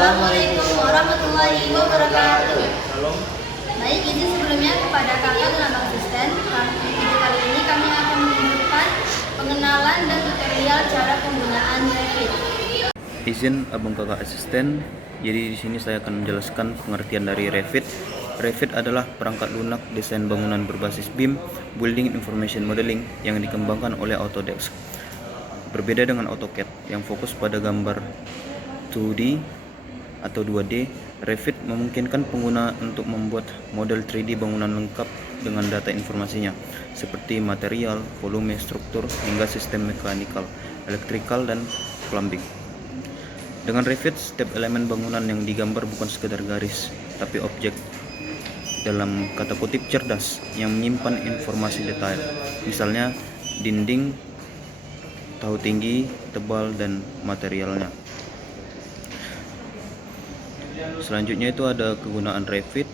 Assalamualaikum warahmatullahi wabarakatuh. Halo. Baik, izin sebelumnya kepada kakak dan abang asisten. Video kali ini kami akan menunjukkan pengenalan dan tutorial cara penggunaan Revit. Izin abang kakak asisten. Jadi di sini saya akan menjelaskan pengertian dari Revit. Revit adalah perangkat lunak desain bangunan berbasis BIM, Building Information Modeling, yang dikembangkan oleh Autodesk. Berbeda dengan AutoCAD yang fokus pada gambar 2D atau 2D, Revit memungkinkan pengguna untuk membuat model 3D bangunan lengkap dengan data informasinya, seperti material, volume, struktur, hingga sistem mekanikal, elektrikal, dan plumbing. Dengan Revit, setiap elemen bangunan yang digambar bukan sekedar garis, tapi objek dalam kata kutip cerdas yang menyimpan informasi detail, misalnya dinding, tahu tinggi, tebal, dan materialnya. Selanjutnya itu ada kegunaan Revit.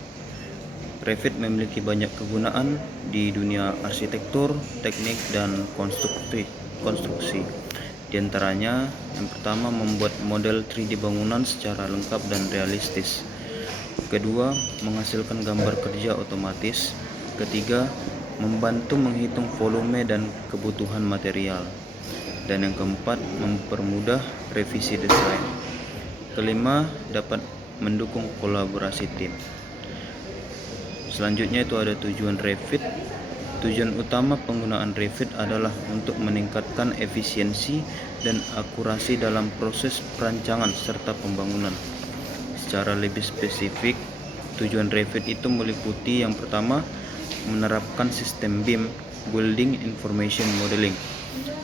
Revit memiliki banyak kegunaan di dunia arsitektur, teknik, dan konstruksi. Di antaranya, yang pertama, membuat model 3D bangunan secara lengkap dan realistis. Kedua, menghasilkan gambar kerja otomatis. Ketiga, membantu menghitung volume dan kebutuhan material. Dan yang keempat, mempermudah revisi desain. Kelima, dapat mendukung kolaborasi tim. Selanjutnya itu ada tujuan Revit. Tujuan utama penggunaan Revit adalah untuk meningkatkan efisiensi dan akurasi dalam proses perancangan serta pembangunan. Secara lebih spesifik, tujuan Revit itu meliputi yang pertama, menerapkan sistem BIM, Building Information Modeling,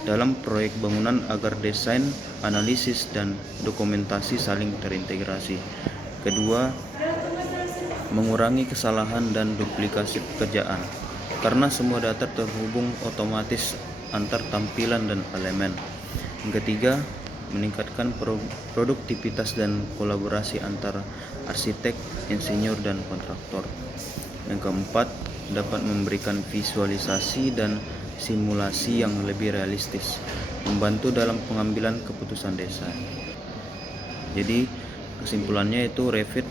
dalam proyek bangunan agar desain, analisis, dan dokumentasi saling terintegrasi. Kedua, mengurangi kesalahan dan duplikasi pekerjaan, karena semua data terhubung otomatis antar tampilan dan elemen. Yang ketiga, meningkatkan produktivitas dan kolaborasi antara arsitek, insinyur, dan kontraktor. Yang keempat, dapat memberikan visualisasi dan simulasi yang lebih realistis, membantu dalam pengambilan keputusan desain. Jadi kesimpulannya itu Revit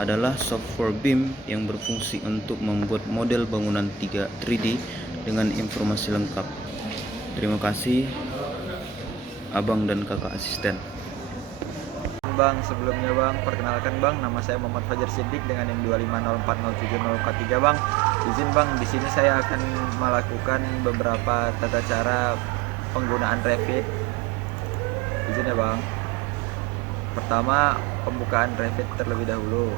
adalah software BIM yang berfungsi untuk membuat model bangunan 3D dengan informasi lengkap. Terima kasih abang dan kakak asisten. Bang, sebelumnya Bang, perkenalkan Bang, nama saya Muhammad Fajar Siddiq dengan NIM 250407043 Bang. Izin Bang, di sini saya akan melakukan beberapa tata cara penggunaan Revit. Izin ya Bang. Pertama, pembukaan Revit terlebih dahulu.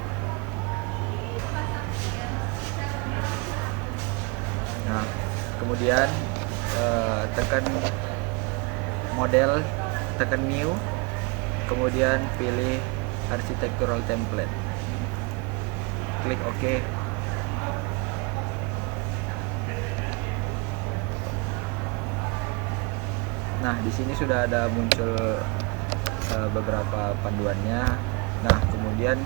Nah, kemudian tekan model, tekan new, kemudian pilih architectural template, klik OK. Nah, di sini sudah ada muncul beberapa panduannya. Nah, kemudian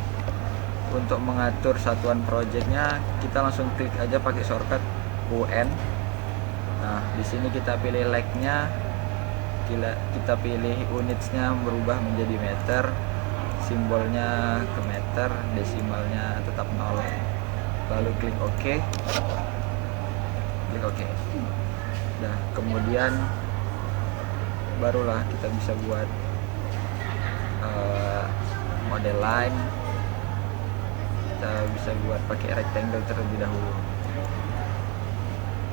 untuk mengatur satuan projectnya, kita langsung klik aja pakai shortcut UN. Nah, di sini kita pilih like-nya, kita pilih unitsnya berubah menjadi meter, simbolnya ke meter, desimalnya tetap 0. Lalu klik OK. Klik OK. Nah, kemudian barulah kita bisa buat model line. Kita bisa buat pakai rectangle terlebih dahulu.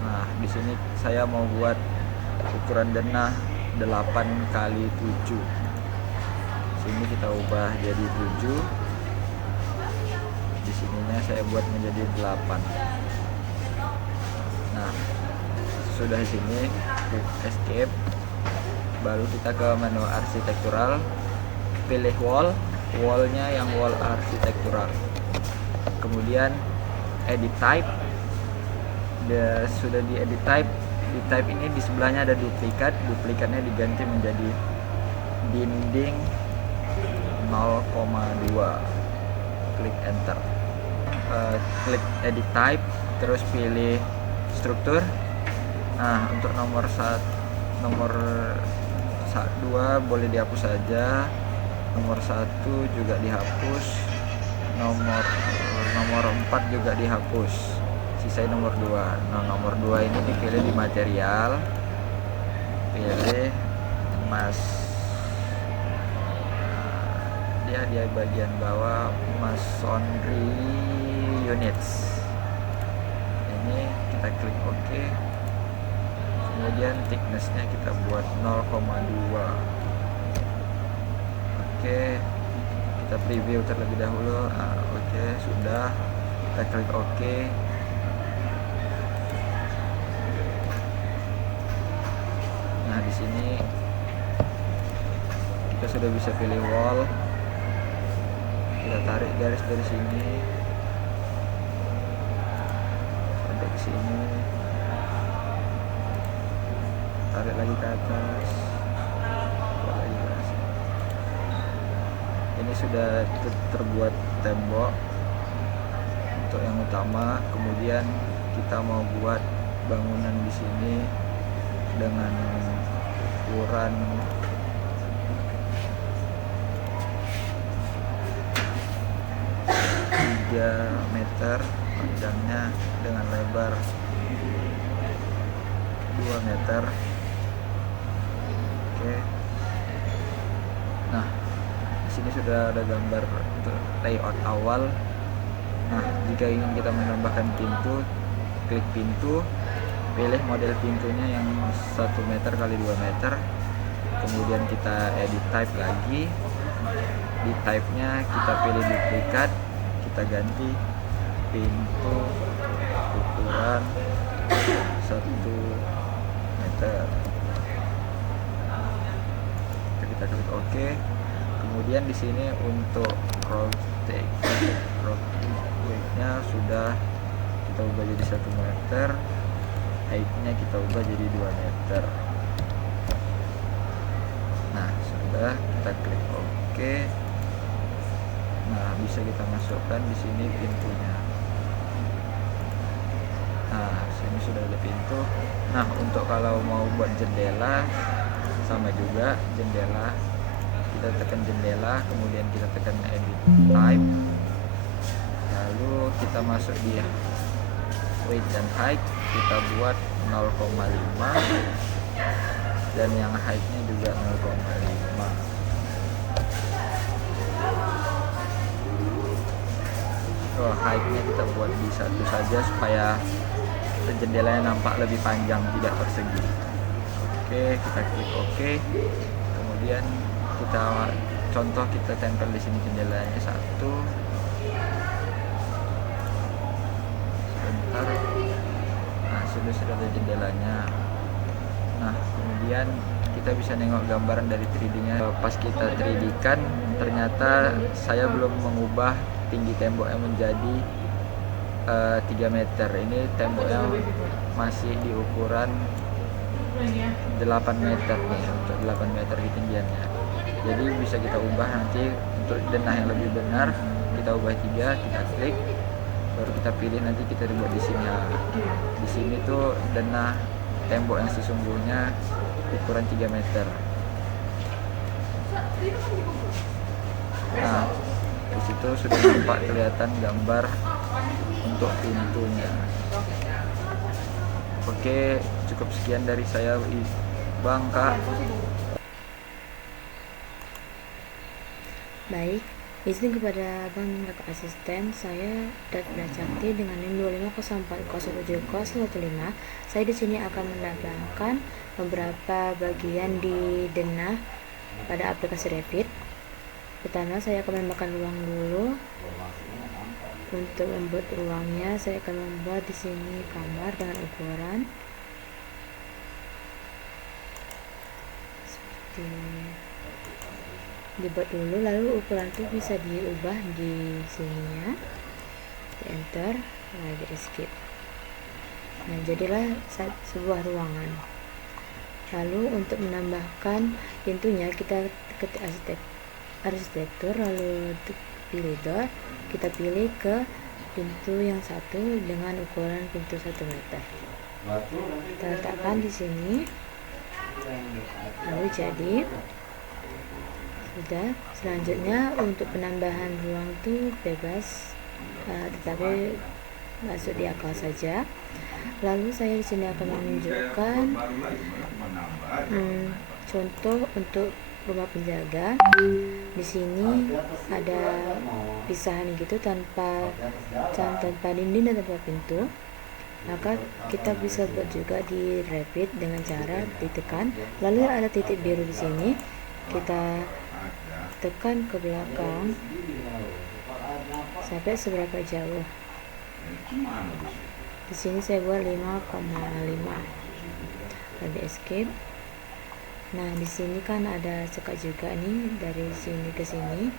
Nah, di sini saya mau buat ukuran denah 8x7. Sini kita ubah jadi 7. Di sininya saya buat menjadi 8. Nah, sudah di sini klik escape. Baru kita ke menu arsitektural, pilih wallnya yang wall arsitektural. Kemudian edit type. Sudah di edit type. Di type ini di sebelahnya ada duplikatnya diganti menjadi dinding 0,2. Klik enter. Klik edit type, terus pilih struktur. Nah, untuk nomor 2 boleh dihapus saja. nomor 1 juga dihapus, nomor 4 juga dihapus, sisa nomor 2. Nah, nomor 2 ini dipilih di material, pilih emas. Dia di bagian bawah masonry units. Ini kita klik OK. Kemudian thicknessnya kita buat 0,2. Oke, kita preview terlebih dahulu. Oke, sudah. Kita klik OK. Nah, di sini kita sudah bisa pilih wall. Kita tarik garis dari sini sampai ke sini, tarik lagi ke atas, tarik lagi ke atas. Ini sudah terbuat tembok untuk yang utama. Kemudian kita mau buat bangunan di sini dengan ukuran 3 meter panjangnya dengan lebar 2 meter. Oke. Nah, di sini sudah ada gambar untuk layout awal. Nah, jika ingin kita menambahkan pintu, klik pintu, pilih model pintunya yang 1 meter kali 2 meter. Kemudian kita edit type lagi. Di type-nya kita pilih duplikat, kita ganti pintu ukuran 1 meter. Kita klik OK. Kemudian di sini untuk weight-nya sudah kita ubah jadi 1 meter, height-nya kita ubah jadi 2 meter. Nah, sudah, kita klik OK. Nah, bisa kita masukkan di sini pintunya. Nah, sini sudah ada pintu. Nah, untuk kalau mau buat jendela sama juga, jendela kita tekan jendela, kemudian kita tekan edit type, lalu kita masuk di weight dan height, kita buat 0,5 dan yang height-nya juga 0,5. Height-nya kita buat di 1 saja supaya jendelanya nampak lebih panjang, tidak persegi. Oke, kita klik OK. Kemudian kita contoh, kita tempel di sini jendelanya 1. Sebentar. Nah, sudah ada jendelanya. Nah, kemudian kita bisa nengok gambaran dari 3D-nya. Pas kita 3D-kan, ternyata saya belum mengubah tinggi temboknya menjadi 3 meter. Ini temboknya masih di ukuran 8 meter nih, untuk 8 meter ketinggiannya. Jadi bisa kita ubah nanti untuk denah yang lebih benar, kita ubah 3, kita klik, baru kita pilih, nanti kita buat di sini. Di sini tuh denah tembok yang sesungguhnya ukuran 3 meter. Nah, di situ sudah nampak kelihatan gambar untuk pintunya. Oke, cukup sekian dari saya, Bang, Kak. Baik, izin kepada Bang dan Kakak Asisten, saya Datvina Cakti dengan NIM 250407015. Saya di sini akan menambahkan beberapa bagian di denah pada aplikasi Revit. Pertama, saya akan menambahkan ruang dulu. Untuk membuat ruangnya, saya akan membuat di sini kamar dengan ukuran seperti dibuat dulu, lalu ukuran itu bisa diubah di sininya, di enter, di escape. Nah, jadilah sebuah ruangan. Lalu untuk menambahkan pintunya, kita ketik arsitektur, lalu pilih door, kita pilih ke pintu yang 1 dengan ukuran pintu 1 meter. Kita letakkan di sini, lalu jadi Sudah. Selanjutnya untuk penambahan ruang tuh bebas, tetapi masuk di akal saja. Lalu saya di sini akan menunjukkan contoh untuk rumah penjaga. Di sini ada pisahan gitu tanpa dinding dan tanpa pintu. Maka kita bisa buat juga di Revit dengan cara ditekan, lalu ada titik biru di sini, kita tekan ke belakang sampai seberapa jauh. Di sini saya buat 5,5. Lalu escape. Nah, di sini kan ada sekat juga nih, dari sini ke sini.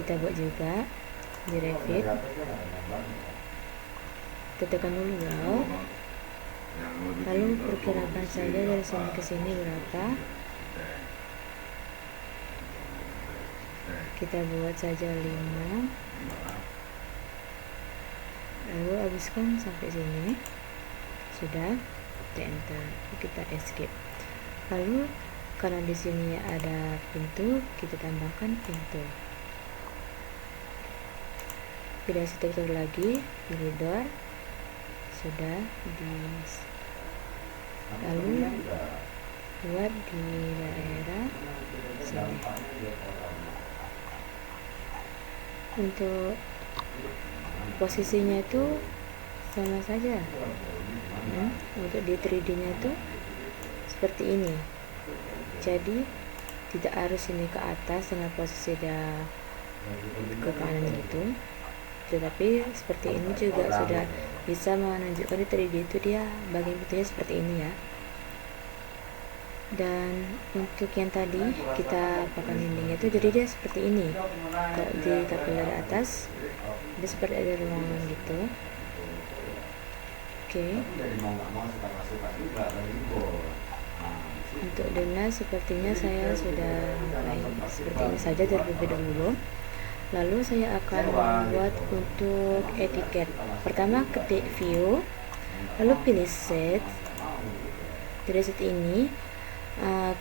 Kita buat juga di Revit. Kita tekan dulu wow. Lalu perkirakan saja dari sini ke sini berapa. Kita buat saja 5. Lalu habiskan sampai sini. Sudah. Kita enter. Kita escape. Lalu karena di sini ada pintu, kita tambahkan pintu. Pilih arsitektur lagi, pilih door. Sudah lalu buat di daerah sini. Untuk posisinya itu sama saja. Untuk di 3D nya itu seperti ini, jadi tidak harus ini ke atas dengan posisi dia ke kanan gitu, tetapi seperti ini juga sudah bisa menunjukkan di 3D itu dia bagian pintunya seperti ini ya. Dan untuk yang tadi kita pakai dindingnya itu jadi dia seperti ini. Kalau ditampil dari atas dia seperti ada ruangan gitu. Oke. Untuk dena sepertinya saya sudah mulai seperti ini saja terlebih dahulu. Lalu saya akan membuat untuk etiket. Pertama ketik view, lalu pilih set. Dari set ini,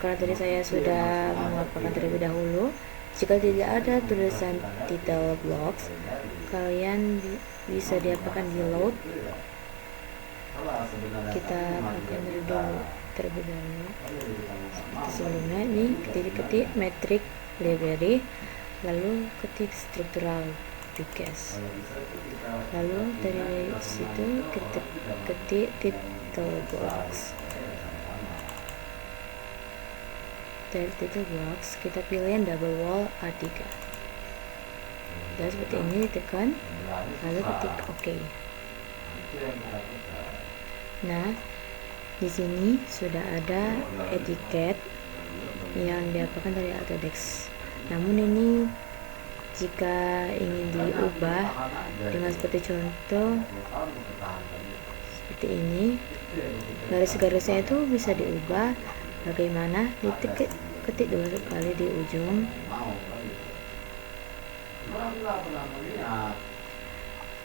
karena tadi saya sudah mengapakan terlebih dahulu, jika tidak ada tulisan title blocks, kalian bisa diapakan di load. Kita pakai terlebih dahulu seperti sebelumnya. Ini ketik metric library, lalu ketik struktural precast, lalu dari situ ketik title box. Dari title box kita pilih yang double wall A3 dan seperti ini, ditekan lalu ketik OK. Nah, di sini sudah ada etiket yang diapakan dari Autodesk. Namun ini jika ingin diubah dengan seperti contoh seperti ini, garis-garisnya itu bisa diubah. Bagaimana? Ketik dua kali di ujung.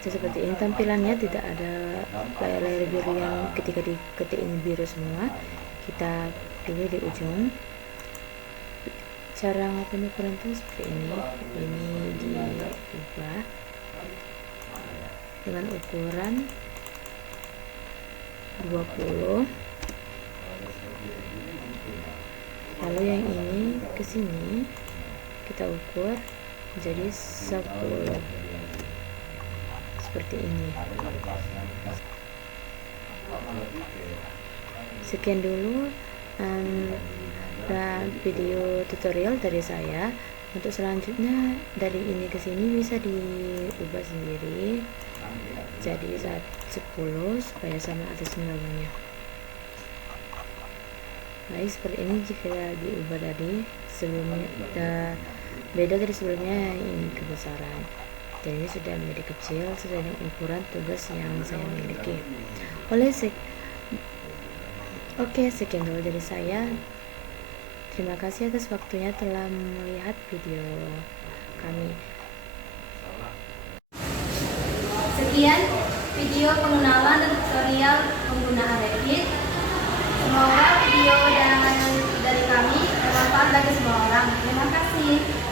Seperti ini tampilannya, tidak ada layar biru yang ketika diketik ini biru semua. Kita pilih di ujung. Cara ngapain ukuran itu seperti ini diubah dengan ukuran 20. Lalu yang ini ke sini kita ukur jadi 10 seperti ini. Sekian dulu video tutorial dari saya. Untuk selanjutnya dari ini ke sini bisa diubah sendiri jadi 10 supaya sama atas bawahnya. Baik, seperti ini jika diubah dari sebelumnya, beda dari sebelumnya ini kebesaran. Dan ini sudah menjadi kecil sesuai dengan ukuran tugas yang saya miliki. Oke, sekian dulu dari saya. Terima kasih atas waktunya telah melihat video kami. Sekian video pengenalan dan tutorial penggunaan Revit. Semoga video dari kami bermanfaat bagi semua orang. Terima kasih.